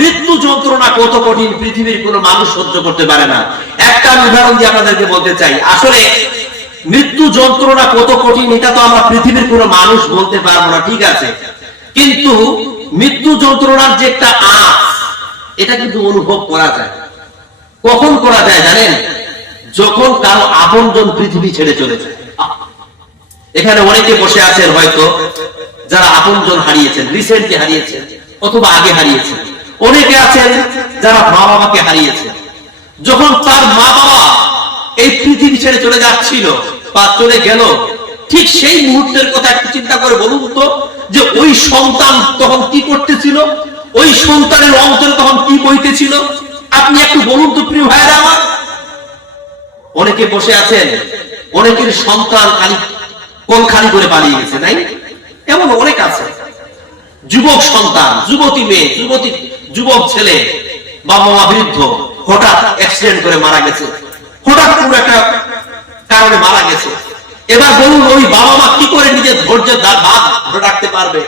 মৃত্যু যন্ত্রণা কত কঠিন পৃথিবীর কোনো মানুষ সহ্য করতে পারে না। একটা উদাহরণ দিয়ে আপনাদেরকে বলতে চাই, আসলে মৃত্যু যন্ত্রণা কত কঠিন এটা তো আমরা পৃথিবীর কোনো মানুষ বলতে পারবো না, ঠিক আছে, কিন্তু মৃত্যু যন্ত্রণার যে একটা আঁচ এটা কিন্তু অনুভব করা যায়। কখন করা যায় জানেন? যখন কারো আপনজন পৃথিবী ছেড়ে চলে যায়। এখানে অনেকে বসে আছেন হয়তো যারা আপনজন হারিয়েছেন, রিসেন্টলি হারিয়েছেন অথবা আগে হারিয়েছেন। অনেকে আছেন যারা মা বাবাকে হারিয়েছেন। যখন তার মা বাবা এই পৃথিবী ছেড়ে চলে যাচ্ছিল বা চলে গেল, ঠিক সেই মুহূর্তের কথা একটু চিন্তা করে বলুন তো, যে ওই সন্তান তখন কি করতেছিল, ওই সন্তানের অন্তরে তখন কি বইতেছিল, আপনি একটু বলুন তো প্রিয় ভাইরা আমার। অনেকে বসে আছেন, অনেকের সন্তান কোন খালি করে পালিয়ে গেছে, নাই? এমন অনেক আছে। যুবক সন্তান, যুবতী মেয়ে, যুবক ছেলে, বাবা মা বৃদ্ধ, হঠাৎ অ্যাক্সিডেন্ট করে মারা গেছে, হঠাৎ কোনো একটা কারণে মারা গেছে। এবার বলুন ওই বাবা মা কি করে নিজের ধৈর্যের বাঁধ ধরে রাখতে পারবে?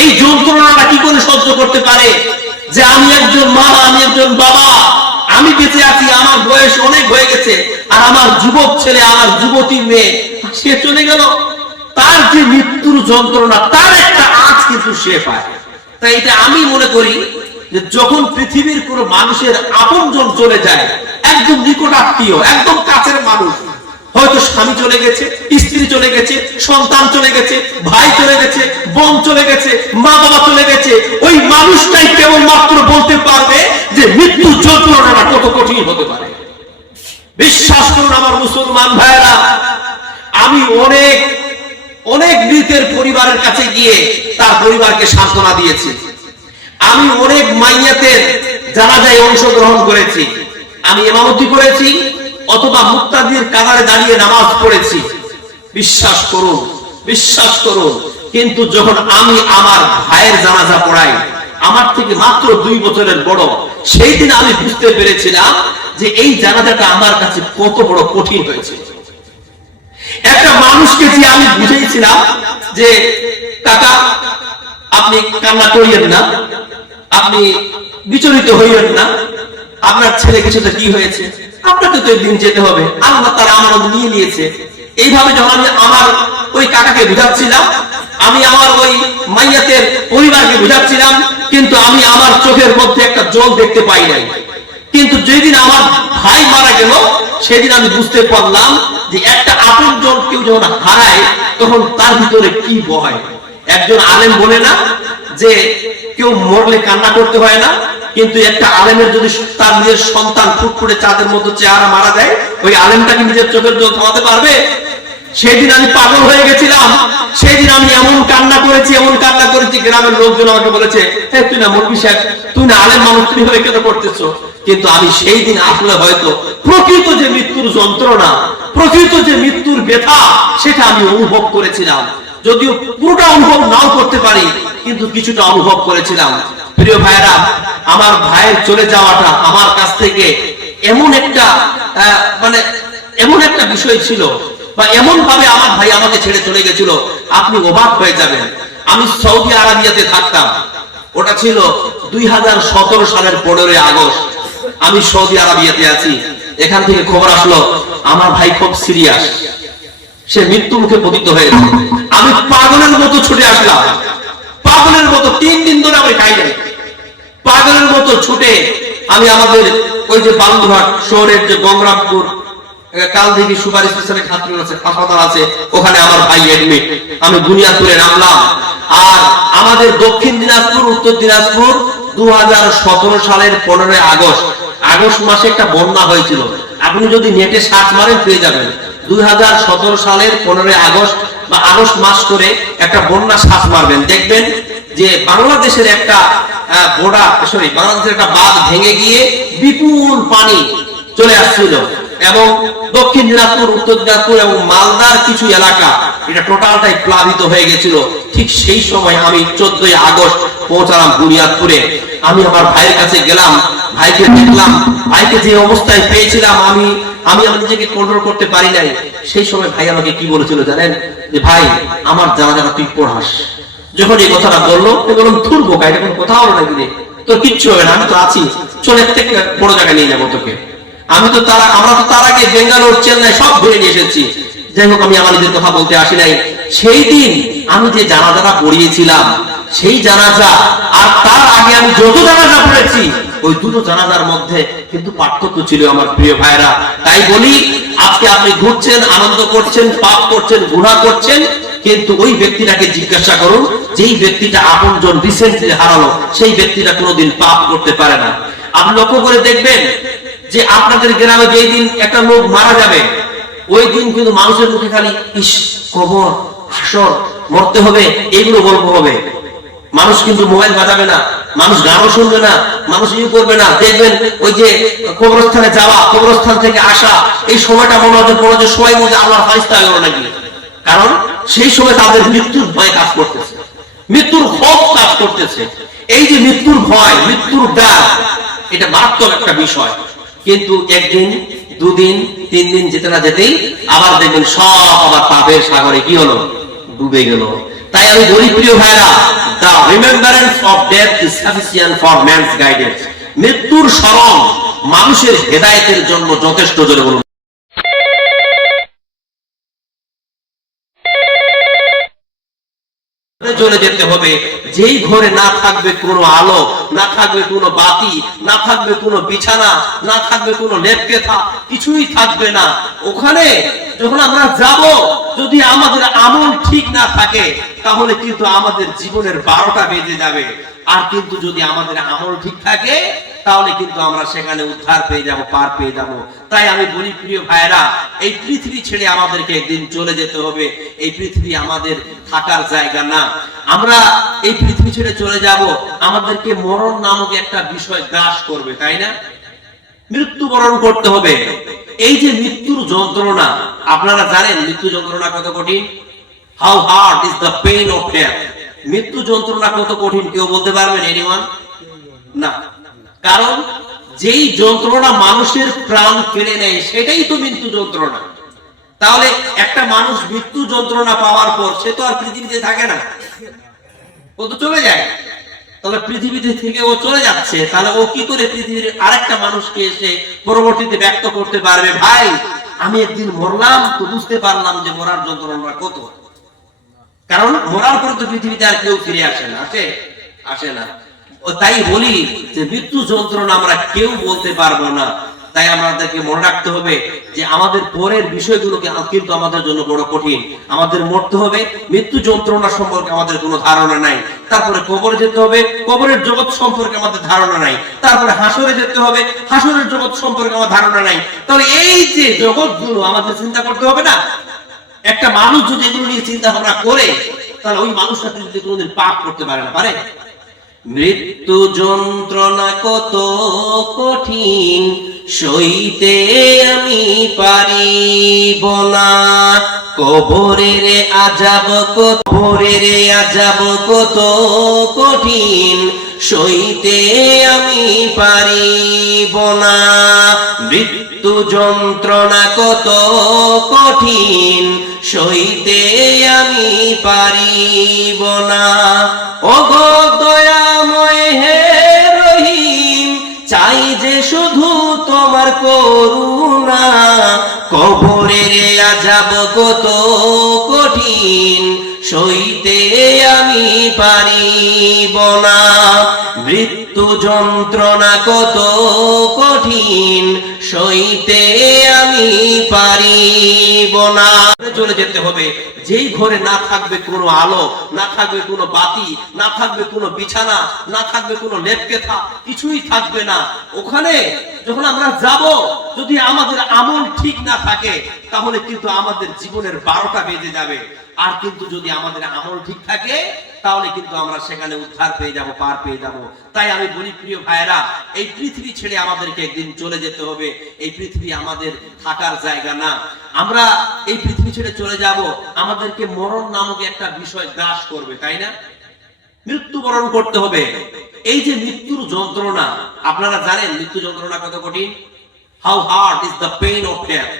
এই যন্ত্রণাটা কি করে সহ্য করতে পারে যে আমি একজন মা, আমি একজন বাবা, আমি বেঁচে আছি, আমার বয়স অনেক হয়ে গেছে, আর আমার যুবক ছেলে, আমার যুবতী মেয়ে সে চলে গেল। তার যে মৃত্যুর যন্ত্রণা, তার একটা আঁচ কিন্তু সে পায়। তাই এটা আমি মনে করি যে যখন পৃথিবীর কোন মানুষের আপনজন চলে যায়, একদম নিকটাত্মীয়, একদম কাছের মানুষ, হয়তো স্বামী চলে গেছে, স্ত্রী চলে গেছে, সন্তান চলে গেছে, ভাই চলে গেছে, বোন চলে গেছে, মা বাবা চলে গেছে, ওই মানুষটাই কেবলমাত্র বলতে পারবে যে মৃত্যুর যন্ত্রণাটা কত কঠিন হতে পারে। বিশ্বাস করুন আমার মুসলমান ভাইয়েরা, আমি অনেক মৃতের পরিবারের কাছে গিয়ে তার পরিবারকে সান্ত্বনা দিয়েছি। আমি অনেক মাইয়াতের জানাজায় অংশগ্রহণ করেছি, আমি ইমামতি করেছি অথবা মুক্তাদির কাতারে দাঁড়িয়ে নামাজ পড়েছি। বিশ্বাস করুন, কিন্তু যখন আমি আমার ভাইয়ের জানাজা পড়াই, আমার থেকে মাত্র 2 বছরের বড়, সেই দিন আমি বুঝতে পেরেছিলাম যে এই জানাজাটা আমার কাছে কত বড় কঠিন হয়েছে। একটা মানুষকে যে আমি বুঝেছিলাম যে কাকা আপনি কান্না করিয়েন না, আপনি বিচলিত হইয়েন না, আপনার ছেলে কিছুতে কি হয়েছে, আপনাকে তো একদিন যেতে হবে, আল্লাহ তারা আমানত নিয়ে নিয়েছে। এইভাবে যখন আমি আমার ওই কাকাকে বুঝাচ্ছিলাম, আমি আমার ওই মাইয়াতের পরিবারকে বুঝাচ্ছিলাম, কিন্তু আমি আমার চোখের মধ্যে একটা জল দেখতে পাই নাই। কিন্তু যেদিন আমার ভাই মারা গেল, সেদিন আমি বুঝতে পারলাম যে একটা আপনজন কেউ যখন হারায় তখন তার ভিতরে কি বয়। একজন আলেম বলে না যে কেউ মরলে কান্না করতে হয় না, কিন্তু একটা আলেমের যদি তার নিজের সন্তান ফুটফুটে চাঁদের মতো চেহারা মারা যায়, ওই আলেমটাকে নিজের চোখের জল থামাতে পারবে? সেদিন আমি পাগল হয়ে গেছিলাম, সেদিন আমি এমন কান্না করেছি, গ্রামের লোকজন আমাকে বলেছে, তুই না মুরব্বি সাহেব, তুই না আলেম মানুষ, তুমি হয়ে কেন করতেছো? কিন্তু আমি সেই দিন আসলে হয়তো প্রকৃত যে মৃত্যুর যন্ত্রণা, প্রকৃত যে মৃত্যুর ব্যথা, সেটা আমি অনুভব করেছিলাম। যদিও পুরোটা অনুভব নাও করতে পারি, কিন্তু কিছুটা অনুভব করেছিলাম। প্রিয় ভাইরা, আমার ভাইয়ের চলে যাওয়াটা আমার কাছ থেকে এমন একটা বিষয় ছিল, বা এমন ভাবে আমার ভাই আমাকে ছেড়ে চলে গেছিল, আপনি অবাক হয়ে যাবেন। আমি সৌদি আরবিয়াতে থাকতাম, ওটা ছিল 2017 সালের 15 আগস্ট। আমি সৌদি আরবিয়াতে আছি, এখান থেকে খবর আসলো আমার ভাই খুব সিরিয়াস, সে মৃত্যু মুখে পতিত হয়েছে। আমি পাগলের মতো ছুটে আসলাম, পাগলের মতো 3 দিন ধরে আমি খাই নাই, পাগলের মতো ছুটে আমি আমাদের ওই যে বালুরঘাট শহরের যে গঙ্গরামপুর কালদিঘি সুপার স্পেশালিটি হাসপাতাল আছে, ওখানে আমার ভাই এডমিট। আমি বুনিয়াদপুরে নামলাম। আর আমাদের দক্ষিণ দিনাজপুর, উত্তর দিনাজপুর 2017 সালের 15 আগস্ট মাসে একটা বন্যা হয়েছিল। আপনি যদি নেটে সার্চ মারেন পেয়ে যাবেন। 2017 সালের 15 আগস্ট বা আগস্ট মাস করে একটা বন্যা সার্চ মারবেন, দেখবেন যে বাংলাদেশের একটা বাংলাদেশের একটা বাঁধ ভেঙে গিয়ে বিপুল পানি চলে আসছিল, এবং দক্ষিণ দিনাজপুর, উত্তর দিনাজপুর এবং মালদার কিছু এলাকা এটা টোটালটাই প্লাবিত হয়ে গেছিল। ঠিক সেই সময় আমি 14 আগস্ট পৌঁছালাম বুনিয়াদপুরে। আমি আমার ভাইয়ের কাছে গেলাম, ভাইকে দেখলাম, ভাইকে যে অবস্থায় পেয়েছিলাম আমি আমার নিজেকে কন্ট্রোল করতে পারি নাই। সেই সময় ভাই আমাকে কি বলেছিল জানেন? যে ভাই আমার জানাজাটা তুই পড়াস। যখন এই কথাটা বললো, বললাম ধুর বোকা, এটা কোন কথা হলো নাকি রে, তোর কিচ্ছু হবে না, আমি তো আছি, চলে থেকে বড় জায়গায় নিয়ে যাবো তোকে। আমরা তো তার আগে বেঙ্গালোর চেন্নাই সব ঘুরে নিয়ে এসেছি। যাই হোক, আমি আমার নিজের কথা বলতে আসি নাই। সেই দিন আমি যে জানাজাটা পড়িয়েছিলাম, সেই জানাজা আর তার আগে আমি যত জানাজা পড়েছি, ওই দুটো জানাজার মধ্যে কিন্তু পার্থক্য ছিল আমার প্রিয় ভাইরা। তাই বলি, আজকে আপনি ঘুরছেন, আনন্দ করছেন, পাপ করছেন, গুনাহ করছেন, কিন্তু ওই ব্যক্তিটাকে জিজ্ঞাসা করুন, যেই ব্যক্তিটা আপনজন রিসেন্টলি হারালো, সেই ব্যক্তিটা কোনোদিন পাপ করতে পারে না। আপনি লক্ষ্য করে দেখবেন যে আপনাদের গ্রামে যেই দিন একটা লোক মারা যাবে, ওই দিন কিন্তু মানুষের মুখে খালি ইস, কবর, হাসর, মরতে হবে, এইগুলো গল্প হবে। মানুষ কিন্তু মোবাইল বাজাবে না, মানুষ গানও শুনবে না, মানুষ করবে না। দেখবেন ওই যে কবরস্থানে যাওয়া, কবরস্থান থেকে আসা, এই সময়টা মনে হচ্ছে সবাই মধ্যে আল্লাহর ফারিস্তা গেল নাকি। কারণ সেই সময় তাদের মৃত্যুর ভয় কাজ করতেছে, মৃত্যুর খৌফ কাজ করতেছে। এই যে মৃত্যুর ভয়, মৃত্যুর ডাক, এটা মারাত্মক একটা বিষয়। কিন্তু একদিন, দুদিন, 3 দিন যেতে না যেতেই আবার দেখবেন সব আবার পাপের সাগরে কি হলো, ডুবে গেল। তাই আমি বলি প্রিয় ভাইরা, the remembrance of death is sufficient for man's guidance. মৃত্যুর স্মরণ মানুষের হেদায়েতের জন্য যথেষ্ট। জোরে বলুন। চলে যেতে হবে যেই ঘরে না থাকবে কোনো আলো, না থাকবে কোনো বাতি, না থাকবে কোনো বিছানা, না থাকবে কোনো লেপ কেথা, কিছুই থাকবে না। ওখানে যখন আমরা যাব, যদি আমাদের আমল ঠিক না থাকে, তাহলে কিন্তু আমাদের জীবনের 12টা বেজে যাবে। আর কিন্তু যদি আমাদের আমল ঠিক থাকে, তাহলে কিন্তু আমরা সেখানে উদ্ধার পেয়ে যাব, পার পেয়ে যাব। তাই আমি বলি প্রিয় ভাইরা, এই পৃথিবী ছেড়ে আমাদেরকে একদিন চলে যেতে হবে। এই পৃথিবী আমাদের থাকার জায়গা না। আমরা এই পৃথিবী ছেড়ে চলে যাব, আমাদেরকে মরণ নামক একটা বিষয় গ্রাস করবে, তাই না? মৃত্যুবরণ করতে হবে। এই যে মৃত্যুর যন্ত্রণা, আপনারা জানেন মৃত্যু যন্ত্রণা কত কঠিন? How hard is the pain of death. মৃত্যু যন্ত্রণা কত কঠিন কেউ বলতে পারবেন? এনিওয়ান? না। কারণ যেই যন্ত্রণা মানুষের প্রাণ কেড়ে নেয়, সেটাই তো মৃত্যু যন্ত্রণা। তাহলে একটা মানুষ মৃত্যু যন্ত্রণা পাওয়ার পর সে তো আর পৃথিবীতে থাকে না, ও তো চলে যায়। তাহলে পৃথিবীতে থেকে ও চলে যাচ্ছে, তাহলে ও কি করে পৃথিবীর আরেকটা মানুষকে এসে পরবর্তীতে ব্যক্ত করতে পারবে, ভাই আমি একদিন মরলাম, তো বুঝতে পারলাম যে মরার যন্ত্রণা কত। কারণ মরার পর তো পৃথিবীতে আর কেউ ফিরে আসে না, আসে না। তাই বলি যে মৃত্যু যন্ত্রণা আমরা কেউ বলতে পারবো না। তাই আমাদেরকে মনে রাখতে হবে যে আমাদের পরের বিষয়গুলোকে কিন্তু আমাদের জন্য বড় কঠিন। আমাদের মরতে হবে, মৃত্যু যন্ত্রণা সম্পর্কে আমাদের কোনো ধারণা নাই। তারপরে কবরে যেতে হবে, কবরের জগৎ সম্পর্কে আমাদের ধারণা নাই। তারপরে হাসরে যেতে হবে, হাসরের জগৎ সম্পর্কে আমার ধারণা নাই। তাহলে এই যে জগৎগুলো আমাদের চিন্তা করতে হবে না? একটা মানুষ যদি এগুলো নিয়ে চিন্তা ভাবনা করে, তাহলে ওই মানুষটা যদি কোনোদিন পাপ করতে পারে না, পারে? মৃত্যু যন্ত্রণা কত কঠিন, সইতে আমি পারিব না। কবরের আযাব কত কঠিন, সইতে আমি পারিব না। মৃত্যু যন্ত্রণা কত কঠিন, সইতে আমি পারিব না। ওগো দয়াময় হে রহিম, চাই যে শুধু তোমার করুণা। কবরের আযাব কত কঠিন, সইতে আমি পারিব না। মৃত্যু যন্ত্রণা কত কঠিন, সইতে আমি পারিব না। চলে যেতে হবে যেই ঘরে না থাকবে কোনো আলো, না থাকবে কোনো বাতি, না থাকবে কোনো বিছানা, না থাকবে কোনো লেপ কেথা, কিছুই থাকবে না। ওখানে যখন আমরা যাব, যদি আমাদের আমল ঠিক না থাকে, তাহলে কিন্তু আমাদের জীবনের 12টা বেজে যাবে। আর কিন্তু যদি আমাদের আমল ঠিক থাকে, তাহলে কিন্তু আমরা সেখানে উদ্ধার পেয়ে যাব, পার পেয়ে যাব। তাই আমি বলি প্রিয় ভাইরা, এই পৃথিবী ছেড়ে আমাদেরকে একদিন চলে যেতে হবে। এই পৃথিবী আমাদের থাকার জায়গা না। আমরা এই পৃথিবী ছেড়ে চলে যাব, আমাদেরকে মরণ নামক একটা বিষয় গ্রাস করবে, তাই না? মৃত্যুবরণ করতে হবে। এই যে মৃত্যুর যন্ত্রণা, আপনারা জানেন মৃত্যু যন্ত্রণা কত কঠিন? How hard is the pain of death.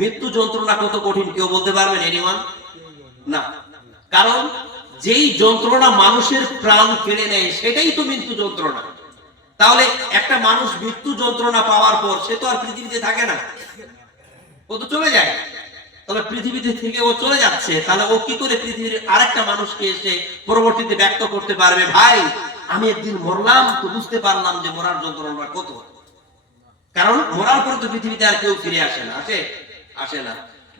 মৃত্যু যন্ত্রণা কত কঠিন কেউ বলতে পারবেন? এনিওয়ান? না। কারণ যেই যন্ত্রণা মানুষের প্রাণ কেড়ে নেয়, সেটাই তো মৃত্যু যন্ত্রণা। তাহলে একটা মানুষ মৃত্যু যন্ত্রণা পাওয়ার পর সে তো আর পৃথিবীতে থাকে না, ও তো চলে যায়। তাহলে পৃথিবীতে থেকে ও চলে যাচ্ছে, তাহলে ও কি করে পৃথিবীর আরেকটা মানুষকে এসে পরবর্তীতে ব্যক্ত করতে পারবে, ভাই আমি একদিন মরলাম তো বুঝতে পারলাম যে মরার যন্ত্রণা কত। কারণ মরার পরে তো পৃথিবীতে আর কেউ ফিরে আসে না, আসে না।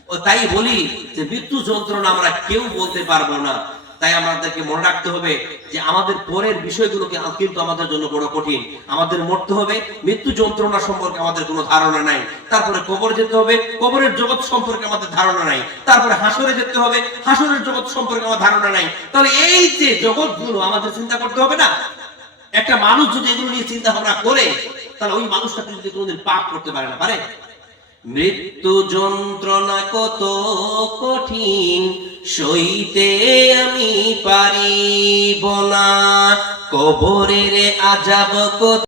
ও তাই বলি যে মৃত্যু যন্ত্রণা আমরা কেউ বলতে পারবো না। তাই আমাদেরকে মনে রাখতে হবে যে আমাদের পরের বিষয়গুলোকে কিন্তু আমাদের জন্য বড় কঠিন। আমাদের মরতে হবে, মৃত্যু যন্ত্রণা সম্পর্কে আমাদের কোনো ধারণা নাই। তারপরে কবর যেতে হবে, কবরের জগৎ সম্পর্কে আমাদের ধারণা নাই। তারপরে হাসরে যেতে হবে, হাসরের জগৎ সম্পর্কে আমার ধারণা নাই। তাহলে এই যে জগৎগুলো আমাদের চিন্তা করতে হবে না? একটা মানুষ যদি এগুলো নিয়ে চিন্তা ভাবনা করে, তাহলে ওই মানুষটা কিন্তু কোনোদিন পাপ করতে পারে না, পারে? মৃত্যু যন্ত্রণা কত কঠিন সইতে আমি পারিব না, কবরের আযাব কত